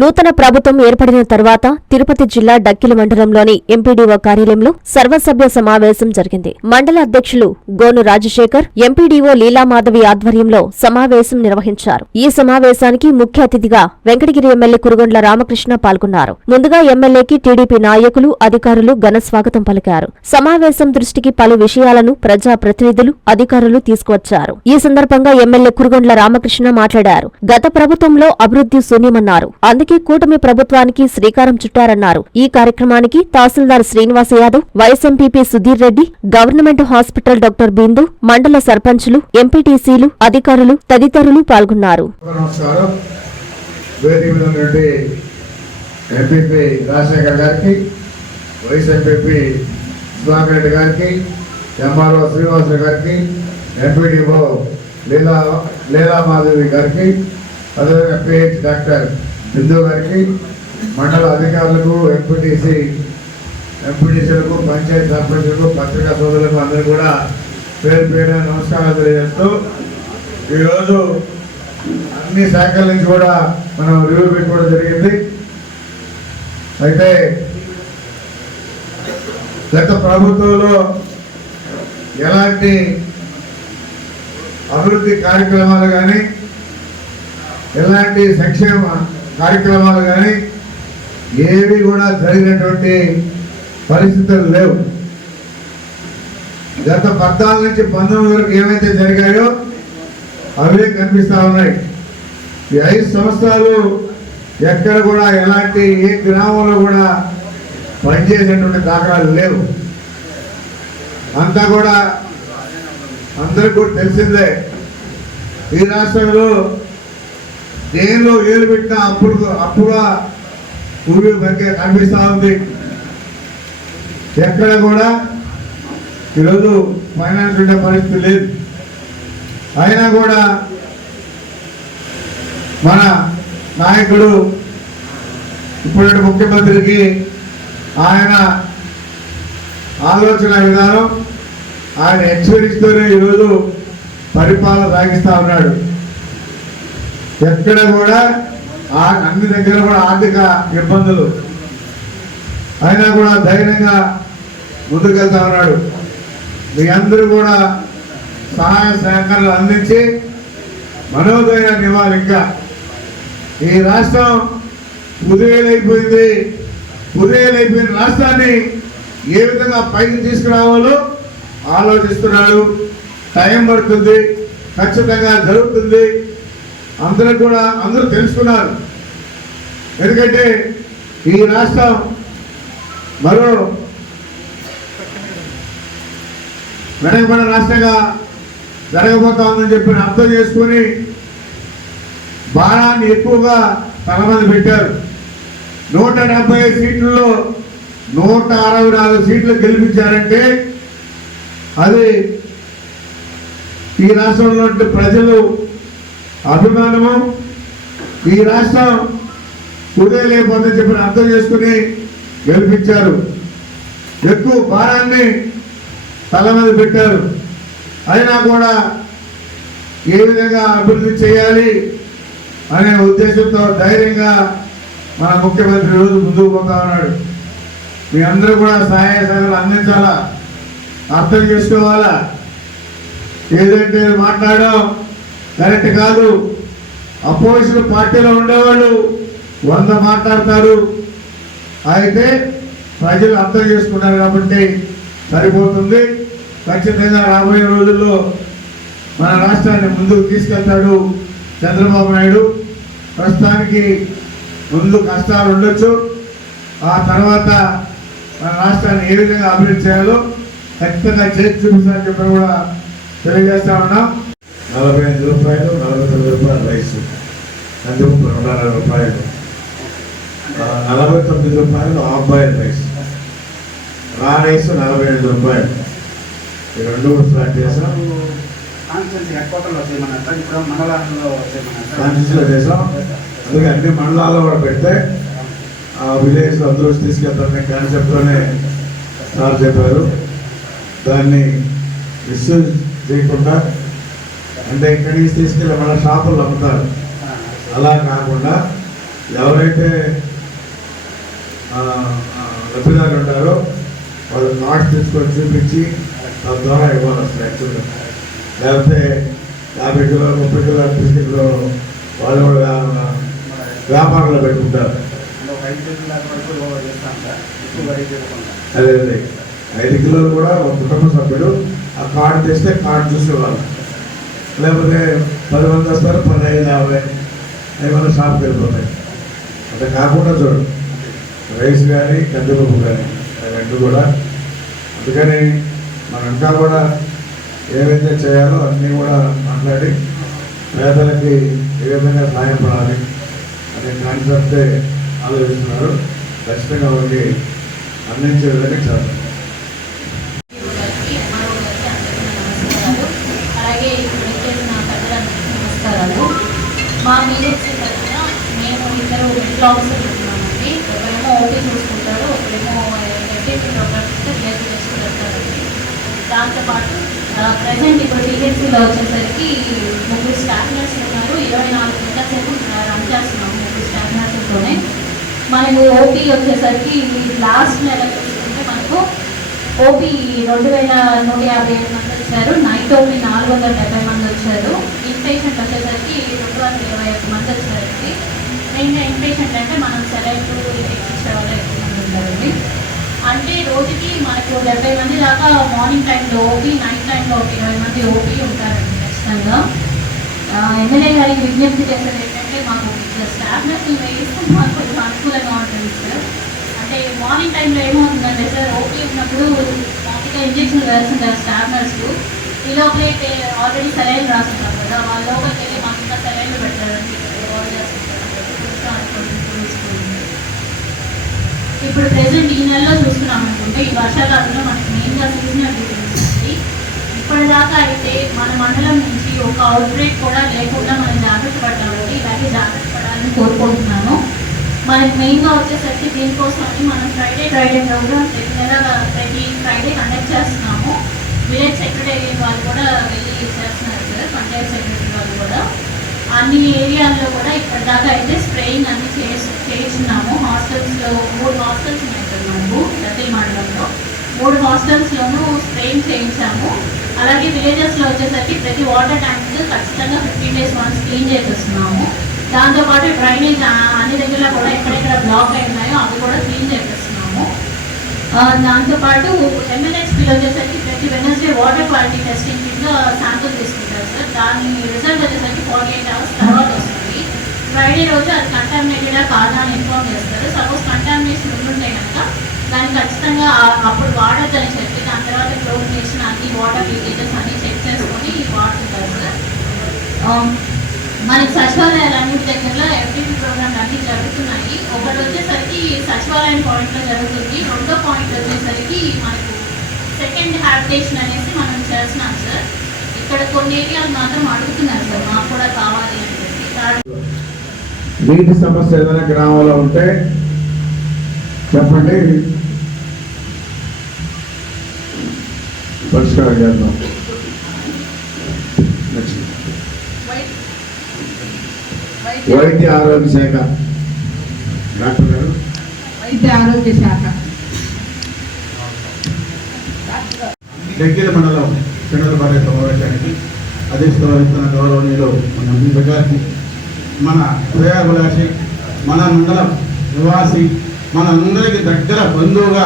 నూతన ప్రభుత్వం ఏర్పడిన తర్వాత తిరుపతి జిల్లా డక్కిలి మండలంలోని ఎంపీడీఓ కార్యాలయంలో సర్వసభ్య సమావేశం జరిగింది. మండల అధ్యక్షులు గోను రాజశేఖర్ ఎంపీడీఓ లీలామాధవి ఆధ్వర్యంలో సమావేశం నిర్వహించారు. ఈ సమావేశానికి ముఖ్య అతిథిగా వెంకటగిరి ఎమ్మెల్యే కురుగొండ్ల రామకృష్ణ పాల్గొన్నారు. ముందుగా ఎమ్మెల్యేకి టీడీపీ నాయకులు అధికారులు ఘన స్వాగతం పలికారు. సమావేశం దృష్టికి పలు విషయాలను ప్రజా ప్రతినిధులు అధికారులు తీసుకువచ్చారు. ఈ సందర్భంగా ఎమ్మెల్యే కురుగొండ్ల రామకృష్ణ మాట్లాడారు. గత ప్రభుత్వంలో అభివృద్ధి శూన్యమన్నారు అందుకే కూటమి ప్రభుత్వానికి శ్రీకారం చుట్టారన్నారు. ఈ కార్యక్రమానికి tahsildar Srinivasa Yadav vice MPP Sudheer Reddy government hospital doctor Bindu మండల సర్పంచులు ఎంపీటీసీలు అధికారులు తదితరులు పాల్గొన్నారు. ఎంపీపీ రాజశేఖర్ గారికి వైస్ ఎంపీపీ సుధాకర్ రెడ్డి గారికి ఎంఆర్ఓ శ్రీనివాసరావు గారికి ఎంపీడీఓ లీలా లీలామాధవి గారికి అదేవిధంగా పిహెచ్ డాక్టర్ బిందు గారికి మండల అధికారులకు ఎంపీటీసీ ఎంపీటీసీలకు పంచాయతీ సర్పంచులకు పత్రికా సోదరులకు అందరూ కూడా పేరు పేరు నమస్కారాలు తెలియజేస్తూ ఈరోజు అన్ని శాఖల నుంచి కూడా మనం రివ్యూ పెట్టుకోవడం జరిగింది. అయితే గత ప్రభుత్వంలో ఎలాంటి అభివృద్ధి కార్యక్రమాలు కానీ ఎలాంటి సంక్షేమ కార్యక్రమాలు కానీ ఏవి కూడా జరిగినటువంటి పరిస్థితులు లేవు. గత పద్నాలుగు నుంచి పంతొమ్మిది వరకు ఏవైతే జరిగాయో అవే కనిపిస్తూ ఉన్నాయి. ఈ ఐదు సంవత్సరాలు ఎక్కడ కూడా ఎలాంటి ఏ గ్రామంలో కూడా పనిచేసినటువంటి దాఖలాలు లేవు. అంతా కూడా అందరికి కూడా తెలిసిందే ఈ రాష్ట్రంలో దేనిలో వేలు పెట్టినా అప్పుడు అప్పుడు ఊరి మనకి కనిపిస్తూ ఉంది. ఎక్కడ కూడా ఈరోజు ఫైనాన్స్ ఉండే పరిస్థితి లేదు. అయినా కూడా మన నాయకుడు ఇప్పుడు ముఖ్యమంత్రికి ఆయన ఆలోచన విధానం ఆయన ఎక్స్పీరియన్స్తోనే ఈరోజు పరిపాలన సాగిస్తూ ఉన్నాడు. ఎక్కడ కూడా ఆ అన్ని దగ్గర కూడా ఆర్థిక ఇబ్బందులు. అయినా కూడా ధైర్యంగా ముందుకెళ్తా ఉన్నాడు. మీ అందరూ కూడా సహాయ సహకారాలు అందించి మనోధైర్యాన్ని ఇవ్వాలి ఇంకా. ఈ రాష్ట్రం కుదేలైపోయింది కుదేలైపోయిన రాష్ట్రాన్ని ఏ విధంగా పైకి తీసుకురావాలో ఆలోచిస్తున్నాడు. టైం పడుతుంది. ఖచ్చితంగా జరుగుతుంది. అందరూ కూడా అందరూ తెలుసుకున్నారు. ఎందుకంటే ఈ రాష్ట్రం మరో వెనకబడ రాష్ట్రంగా జరగబోతా ఉందని చెప్పి అర్థం చేసుకుని భారాన్ని ఎక్కువగా తలమంది పెట్టారు. నూట డెబ్బై ఐదు సీట్లలో నూట అరవై నాలుగు సీట్లు గెలిపించారంటే అది ఈ రాష్ట్రంలో ప్రజలు అభిమానము ఈ రాష్ట్రం కుదేలేకపోతుందని చెప్పిన అర్థం చేసుకుని గెలిపించారు. ఎక్కువ భారాన్ని తల మీద పెట్టారు. అయినా కూడా ఏ విధంగా అభివృద్ధి చేయాలి అనే ఉద్దేశంతో ధైర్యంగా మన ముఖ్యమంత్రి రోజు ముందుకు పోతా ఉన్నాడు. మీ అందరూ కూడా సహాయ సహాయాలు అందించాలా? అర్థం చేసుకోవాలా? ఏదంటే మాట్లాడడం కరెక్ట్ కాదు. అపోజిషన్ పార్టీలో ఉండేవాళ్ళు వంద మాట్లాడతారు. అయితే ప్రజలు అర్థం చేసుకున్నారు కాబట్టి సరిపోతుంది. ఖచ్చితంగా రాబోయే రోజుల్లో మన రాష్ట్రాన్ని ముందుకు తీసుకెళ్తాడు చంద్రబాబు నాయుడు. ప్రస్తుతానికి ముందు కష్టాలు ఉండొచ్చు. ఆ తర్వాత మన రాష్ట్రాన్ని ఏ విధంగా అభివృద్ధి చేయాలో ఖచ్చితంగా చేసి చూపిస్తారని చెప్పి కూడా తెలియజేస్తా ఉన్నాం. నలభై ఐదు రూపాయలు నలభై తొమ్మిది రూపాయలు రైస్. కందిపప్పు రెండున్నర రూపాయలు. నలభై తొమ్మిది రూపాయలు half boil rice. Raw rice నలభై ఐదు రూపాయలు. ఈ రెండు స్టార్ట్ చేసాం కాన్స్టిట్యూషన్ చేసాం అందుకే అన్ని మండలాల్లో కూడా పెడితే ఆ విలేజ్ అందరూ తీసుకెళ్తారనే కాన్సెప్ట్తోనే సార్ చెప్పారు. దాన్ని మిస్యూజ్ చేయకుండా అంటే ఇక్కడి నుంచి తీసుకెళ్ళి మన షాపుల్లో అమ్ముతారు. అలా కాకుండా ఎవరైతే ఆ, లబ్ధిదారులు ఉంటారో వాళ్ళు నాట్స్ తీసుకొని చూపించి దాని ద్వారా ఇవ్వాలి అసలు యాక్చువల్గా. లేకపోతే యాభై కిలో ముప్పై కిలో బిస్కెట్లు వాళ్ళు కూడా వ్యాపారంలో పెట్టుకుంటారు. ఒక ఐదు అదే అదే. ఐదు కిలోలు కూడా ఒక కుటుంబ సభ్యుడు ఆ కార్డు తెస్తే కార్డు చూసేవాళ్ళు. లేకపోతే పది మంది వస్తారు పది ఐదు యాభై ఏమైనా షాప్కి వెళ్ళిపోతాయి. అంటే కాకుండా చూడు రైస్ కానీ కందిపప్పు కానీ రెండు కూడా. అందుకని మనం ఇంకా కూడా ఏవైతే చేయాలో అన్నీ కూడా మాట్లాడి పేదలకి ఏ విధంగా సహాయపడాలి అనే కాన్సెప్టే ఆలోచిస్తున్నారు. ఖచ్చితంగా వాళ్ళకి అందించే విధంగా చేస్తారు గారికి, ఎంఆర్ఓ గారికి అందరికీ నమస్కారాలు అలాగే ఇక్కడ చేసిన పెద్దలందరికీ నమస్కారాలు మా మీద తరఫున మేము ఇద్దరు మెడికల్ ఆఫీసర్లు ఉన్నామండి. ఒకరేమో ఓపీ చూసుకుంటారు ఒకరేమో ఎఫ్ఏపీ ప్రోగ్రామ్ ఇస్తే చేసుకుంటారండి దాంతోపాటు ప్రజెంట్ ఇప్పుడు టీహెచ్సీలో వచ్చేసరికి ముగ్గురు స్టాఫ్ ఉన్నారు. ఇరవై నాలుగు గంటల సేపు రన్ చేస్తున్నాము ముగ్గురు స్టాఫ్ నర్సులతోనే మనకు ఓపీ వచ్చేసరికి లాస్ట్ నెల చూసుకుంటే మనకు ఓపీ రెండు వేల నూట యాభై ఐదు మంది వచ్చారు. నైట్ ఓపీ నాలుగు వందల డెబ్బై మంది వచ్చారు. ఇన్పేషెంట్ వచ్చేసరికి రెండు వందల ఇరవై ఒక్క మంది వచ్చారండి. మెయిన్గా ఇన్పేషెంట్ అంటే మనం సెలెక్ట్ ఇచ్చే వాళ్ళు ఎక్కువ మంది ఉంటారండి. అంటే రోజుకి మనకు డెబ్బై మంది దాకా మార్నింగ్ టైంలో ఓపీ నైట్ టైంలో ఒక ఇరవై మంది ఓపీ ఉంటారండి ఖచ్చితంగా. ఎమ్మెల్యే గారికి విజ్ఞప్తి చేసేది ఏంటంటే మాకు ఇట్లా స్టాఫ్ నర్సులు వేయిస్తే మాకు కొంచెం అనుకూలంగా ఉంటుంది సార్. అంటే మార్నింగ్ టైంలో ఏమవుతుందంటే సార్ ఓపీ ఉన్నప్పుడు మామూలుగా ఇంజక్షన్ వేస్తుంటారు స్టాఫ్ నర్సులు ఈలోపలే ఆల్రెడీ సెలైన్ రాసుకున్నాం కదా. వాళ్ళ లోపలికి వెళ్ళి మాకు ఇంకా సెలైన్లు పెట్టారని కాల్ ఇప్పుడు ప్రెసెంట్ ఈ నెలలో చూస్తున్నాం అనుకుంటే ఈ వర్షాకాలంలో మనకి మెయిన్గా సీజనల్ డిసీజెస్ ఉంది ఇప్పటిదాకా అయితే మన మండలం నుంచి ఒక అవుట్ బ్రేక్ కూడా లేకుండా మనం జాగ్రత్త పడ్డామండి ఇలాగే జాగ్రత్త పడాలని కోరుకుంటున్నాను. మనకి మెయిన్గా వచ్చేసరికి దీనికోసమని మనం ఫ్రైడే ఫ్రైడే ప్రోగ్రామ్ ప్రతి నెల ప్రతి ఫ్రైడే కండక్ట్ చేస్తున్నాము. విలేజ్ సెక్రటరీ వాళ్ళు కూడా వెళ్ళి చేస్తున్నారు సార్ పంచాయత్ సెక్రటరీ వాళ్ళు కూడా అన్ని ఏరియాల్లో కూడా ఇప్పటిదాకా అయితే స్ప్రేయింగ్ అన్ని చేసి చేయించున్నాము హాస్టల్స్లో మూడు హాస్టల్స్ ఉన్నాయి సార్ మనకు ప్రతి మండలంలో. మూడు హాస్టల్స్లోనూ స్ప్రేయింగ్ చేయించాము. అలాగే విలేజెస్లో వచ్చేసరికి ప్రతి వాటర్ ట్యాంక్ ఖచ్చితంగా ఫిఫ్టీన్ డేస్ వన్స్ క్లీన్ చేసేస్తున్నాము. దాంతోపాటు డ్రైనేజ్ అన్ని దగ్గర కూడా ఎక్కడెక్కడ బ్లాక్ అయి ఉన్నాయో అవి కూడా క్లీన్ చేసేస్తున్నాము. దాంతోపాటు ఎంఎన్హెచ్పీలో వచ్చేసరికి ప్రతి వెనస్డే వాటర్ క్వాలిటీ టెస్టింగ్ కింద శాంపుల్ తీసుకుంటారు దాని రిజల్ట్ వచ్చేసరికి ఫార్టీ ఎయిట్ అవర్స్ తర్వాత వస్తుంది. ఫ్రైడే రోజు అది కంటామినేటెడా కాదా అని ఇన్ఫార్మ్ చేస్తారు. సపోజ్ కంటామినేషన్ ఉంటే కనుక దాన్ని ఖచ్చితంగా అప్పుడు వాడొద్దని చెప్పి దాని తర్వాత క్లోరినేషన్ అన్ని వాటర్ లీకేజెస్ అన్ని చెక్ చేసుకొని వాడుతుంటారు సార్ um, మనకి సచివాలయాలన్నింటి దగ్గరలో ఎఫ్టీపీ ప్రోగ్రామ్ అన్ని జరుగుతున్నాయి. ఒకటి వచ్చేసరికి సచివాలయం పాయింట్లో జరుగుతుంది. రెండో పాయింట్ వచ్చేసరికి మనకు సెకండ్ హ్యాబిటేషన్ అనేసి మనం చేస్తున్నాం సార్ ఇక్కడ కొన్ని ఏరియాలు మాత్రం అడుగుతున్నారు సార్ మాకు కూడా కావాలి అని చెప్పి. థర్డ్ నీటి సమస్య ఏదైనా గ్రామంలో ఉంటే చెప్పండి. పరిష్కారం చేద్దాం. వైద్య ఆరోగ్య శాఖ. డాక్టర్ గారు. వైద్య ఆరోగ్య శాఖ. దగ్గర మండలం. చంద్రబాబు సమావేశానికి అధ్యక్షత వహిస్తున్న గౌరవనీయులు మన ఎంపీ గారికి మన హృదయాభిలాషి మన మండలం నివాసి మన అందరికి దగ్గర బంధువుగా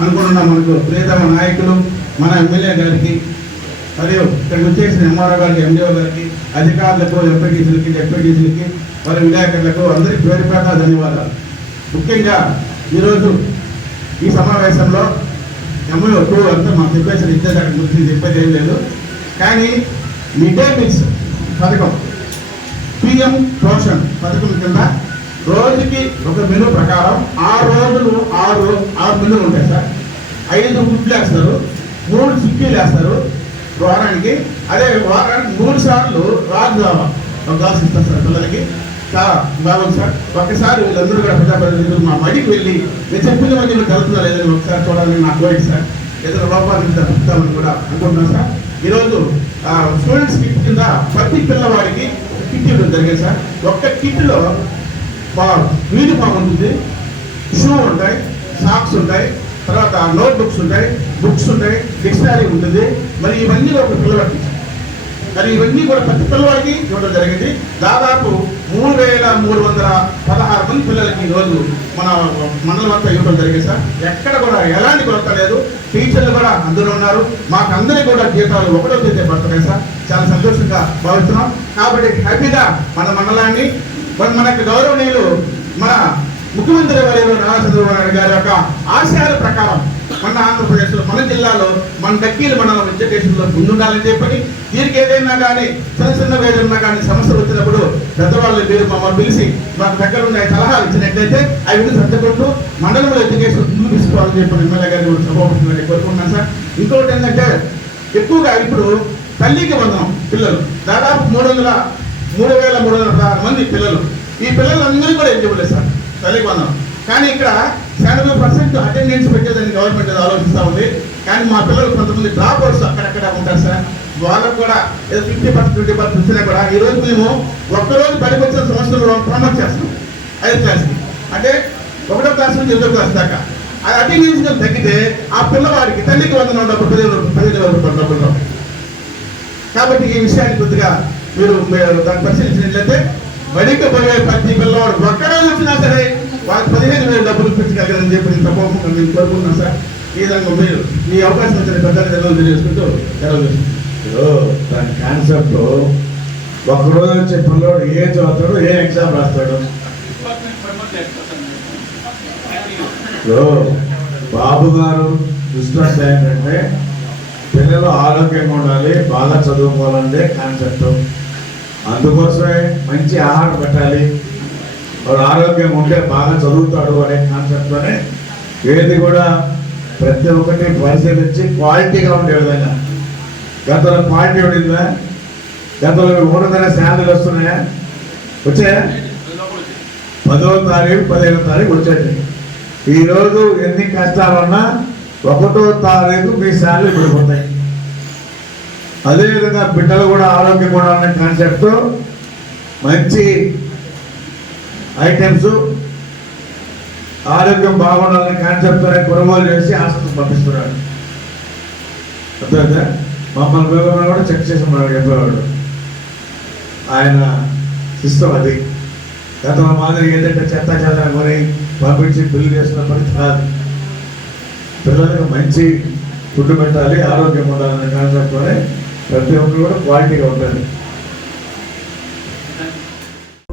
అనుకుంటున్న మనకు ప్రియతమ నాయకులు మన ఎమ్మెల్యే గారికి మరియు ఇక్కడ వచ్చేసిన ఎంఆర్ఓ గారికి ఎండిఓ గారికి అధికారులకు ఎంపీటీసీలకి డిప్యూటీసీలకి వారి విలేకరులకు అందరికీ పేరు పేట ధన్యవాదాలు. ముఖ్యంగా ఈరోజు ఈ సమావేశంలో తమ్ముడు టూ అంతా మాకు చెప్పేసి ఇచ్చే అక్కడ గురించి చెప్పేది ఏం లేదు. కానీ మిడ్ డే మీల్స్ పథకం పిఎం పోషన్ పథకం కింద రోజుకి ఒక మెను ప్రకారం ఆరు రోజులు ఆరు ఆరు మెనూలు ఉంటాయి సార్. ఐదు గుడ్లు వేస్తారు మూడు చిక్కీలు వేస్తారు వారానికి. అదే వారానికి మూడు సార్లు రాజు ఒక గ్లాస్ ఇస్తారు సార్ పిల్లలకి. చాలా బాగుంది సార్ ఒకసారి వీళ్ళందరూ కూడా ప్రజాప్రతినిధులు మా బడికి వెళ్ళి నేను చెప్పిన మధ్య మీరు కలుగుతుందా లేదని ఒకసారి చూడాలని నాకు కోరిక సార్. ఇతర లోపాలు ఉంటే కూడా అనుకుంటున్నాను సార్. ఈరోజు స్టూడెంట్స్ కిట్ కింద ప్రతి పిల్లవాడికి ఒక కిట్ ఇవ్వడం జరిగింది సార్. ఒక్క కిట్లో యూనిఫామ్ ఉంటుంది. షూ ఉంటాయి సాక్స్ ఉంటాయి తర్వాత నోట్ బుక్స్ ఉంటాయి బుక్స్ ఉంటాయి డిక్షనరీ ఉంటుంది. మరి ఇవన్నీ ఒక పిల్లవాడికి మరి ఇవన్నీ కూడా ప్రతి పిల్లవాడికి ఇవ్వడం జరిగింది. దాదాపు మూడు వేల మూడు వందల పదహారు మంది పిల్లలకి ఈరోజు మన మండలం అంతా ఇవ్వడం జరిగింది సార్. ఎక్కడ కూడా ఎలాంటి కొరత లేదు. టీచర్లు కూడా అందరూ ఉన్నారు. మాకు అందరికీ కూడా జీతాలు ఒకటో తేదీ పడుతున్నాయి సార్. చాలా సంతోషంగా భావిస్తున్నాం. కాబట్టి హ్యాపీగా మన మండలాన్ని మరి మనకు గౌరవనీయులు మన ముఖ్యమంత్రి వారి నారా చంద్రబాబు నాయుడు గారి యొక్క ఆశయాల ప్రకారం మన ఆంధ్రప్రదేశ్లో మన జిల్లాలో మన దక్కీలు మండలం ఎడ్యుకేషన్లో ముందుండాలని చెప్పని దీనికి ఏదైనా కానీ చిన్న చిన్న ఏదైనా కానీ సమస్యలు వచ్చినప్పుడు పెద్దవాళ్ళు మీరు మమ్మల్ని పిలిచి మాకు దగ్గర ఉన్న సలహాలు ఇచ్చినట్లయితే అవి విని సర్దుకుంటూ మండలంలో ఎడ్యుకేషన్ ముందు తీసుకోవాలని చెప్పి ఎమ్మెల్యే గారు సభాపతి కోరుకుంటున్నాను సార్. ఇంకొకటి ఏంటంటే ఎక్కువగా ఇప్పుడు తల్లికి వందనం పిల్లలు. దాదాపు మూడు వందల మూడు వేల మూడు వందల మంది పిల్లలు. ఈ పిల్లలందరూ కూడా ఏం చెప్పలేదు సార్. తల్లికి వందనం. కానీ ఇక్కడ సెవెంటీ పర్సెంట్ అటెండెన్స్ పెట్టేదని గవర్నమెంట్ ఆలోచిస్తూ ఉంది. కానీ మా పిల్లలు కొంతమంది డ్రాప్ అక్కడక్కడ ఉంటారు సార్. వాళ్ళకు కూడా ఏదో ఫిఫ్టీ పర్సెంట్ ట్వంటీ పర్సెంట్ వచ్చినా కూడా ఈరోజు మేము ఒక్కరోజు పనికి వచ్చిన సంవత్సరంలో ప్రమోట్ చేస్తాం ఐదు క్లాస్ అంటే ఒకటో క్లాస్ నుంచి ఎనిమిదో క్లాస్ దాకా. అది అటెండెన్స్ తగ్గితే ఆ పిల్లవాడికి తల్లికి వందన డబ్బులు పదిహేను పదిహేను రూపాయలు డబ్బులు కాబట్టి ఈ విషయాన్ని కొద్దిగా మీరు మీరు దాన్ని పరిశీలించినట్లయితే బడికి పోయే ప్రతి పిల్లవాడు ఒక్కడే వచ్చినా సరే వాళ్ళకి పదిహేను వేలు డబ్బులు ఇప్పించగలరని చెప్పి నేను తప్పకుండా నేను కోరుకుంటున్నాను సార్. ఈ విధంగా మీరు ఈ అవకాశం వచ్చిన పెద్దలు సెలవులు తెలియజేసుకుంటూ సెలవు దాని కాన్సెప్ట్ ఒకరోజు వచ్చే పిల్లవాడు ఏం చదువుతాడు ఏ ఎగ్జామ్ రాస్తాడు. బాబు గారు దృష్టి ఏంటంటే పిల్లలు ఆరోగ్యంగా ఉండాలి బాగా చదువుకోవాలంటే కాన్సెప్ట్ అందుకోసమే మంచి ఆహారం పెట్టాలి. వాడు ఆరోగ్యం ఉంటే బాగా చదువుతాడు అనే కాన్సెప్ట్లోనే ఏది కూడా ప్రతి ఒక్కటి పరిశీలించి క్వాలిటీగా ఉండే విధంగా. గతంలో క్వాలిటీ ఉండిందా? గతంలో ఉన్నతనే శాలరీలు వస్తున్నాయా? వచ్చాయా? పదో తారీఖు పదిహేనో తారీఖు వచ్చేది. ఈరోజు ఎన్ని కష్టాలున్నా ఒకటో తారీఖు మీ శాలరీ పడిపోతాయి అదేవిధంగా బిడ్డలు కూడా ఆరోగ్యం కూడా అనే కాన్సెప్ట్ మంచి ఐటమ్స్ ఆరోగ్యం బాగుండాలని కాన్సెప్ట్ కొనుగోలు చేసి హాస్పిటల్ పంపిస్తున్నాడు అర్థమైందా? మమ్మల్ని వివరణ కూడా చెక్ చేసి మనకు చెప్పేవాడు ఆయన సిస్టమ్ అది. గతంలో మాదిరి ఏదంటే చెత్త చెత్త కొని పంపించి బిల్లు చేసిన పని కాదు. పిల్లలకు మంచి ఫుడ్ పెట్టాలి ఆరోగ్యం ఉండాలనే కాన్సెప్ట్లోనే ప్రతి ఒక్కరు కూడా క్వాలిటీగా ఉండాలి.